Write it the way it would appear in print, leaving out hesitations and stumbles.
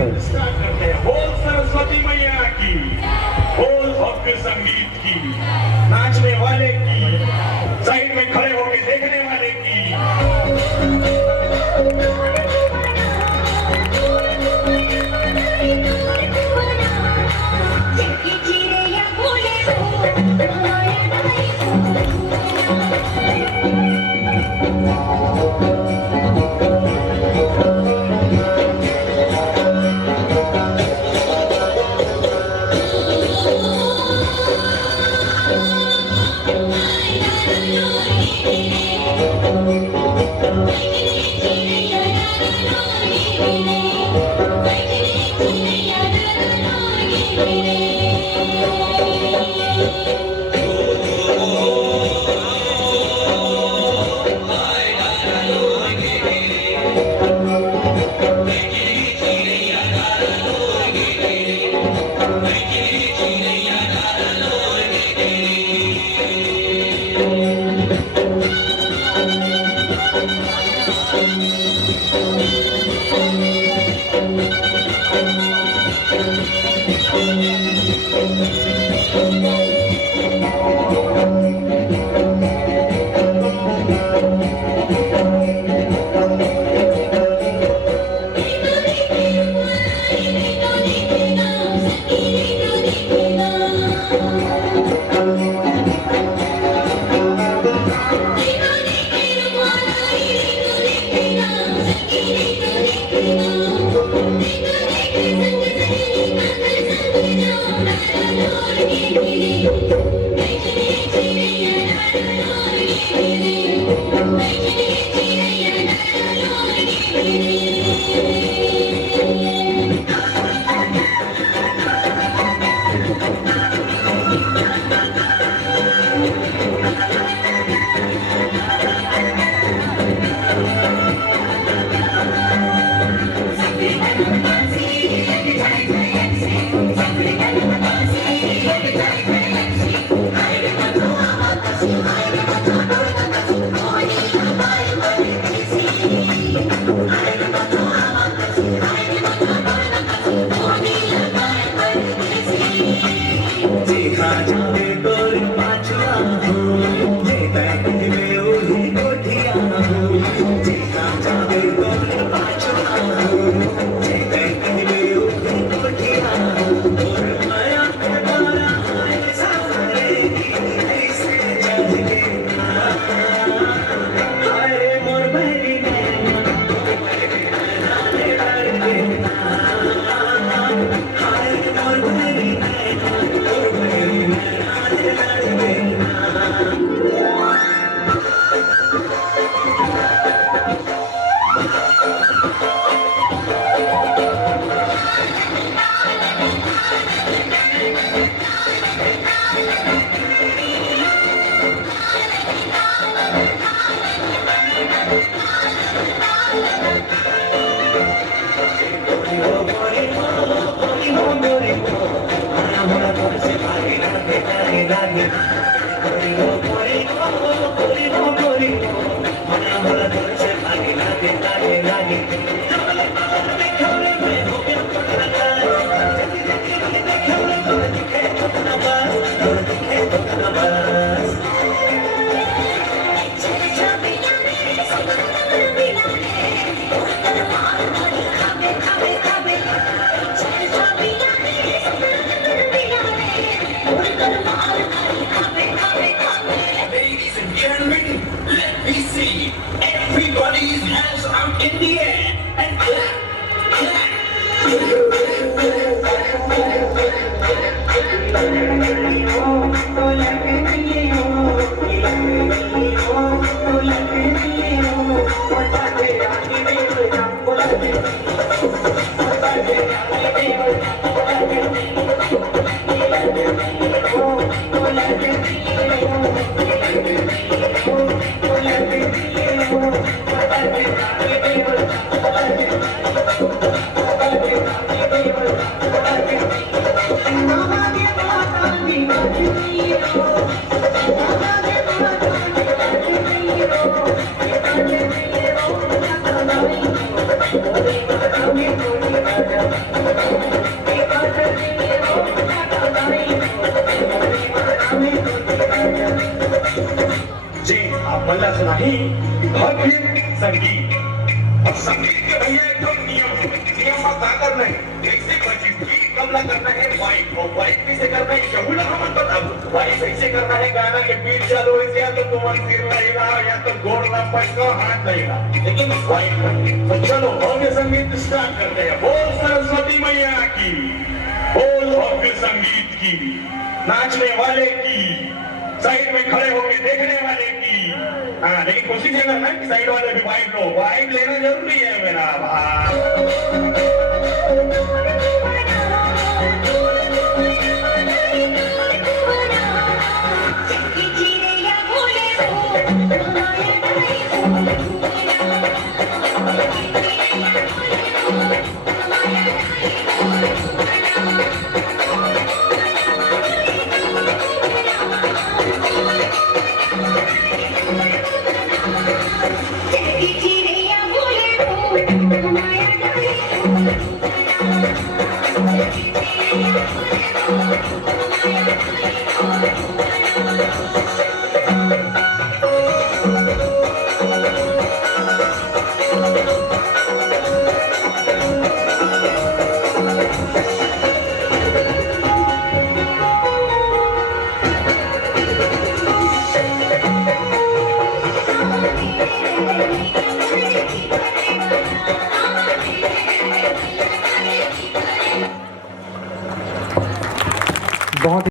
स्टार्ट करते हैं। बोल सरस्वती मैया की, बोल भव्य संगीत की, नाचने वाले की, साइड में खड़े होकर देखने वाले की। Everybody's hands out in the air and clap, Thank you. नहीं भव्य संगीत। और संगीत के भैया एक तो नियम का करना है, कैसे बची कमला करना है वाइट, और वाइट कैसे करना है शहुला हम बताओ। वाइट कैसे करना है, गाना के बीट चालू है या तो तुम सिर रहेगा या तो गोड़ लंबा का हाथ रहेगा, लेकिन वाइट तो चलो भव्य संगीत स्टार्ट करते हैं। बोल सरस्वती मैया की, बोल भव्य संगीत की, नाचने वाले की, साइड में खड़े होके देखने वाले की। हाँ, लेकिन कोशिश ये करना कि साइड वाले भी वाइब लो, वाइब लेना जरूरी है मेरा भाई। Thank you.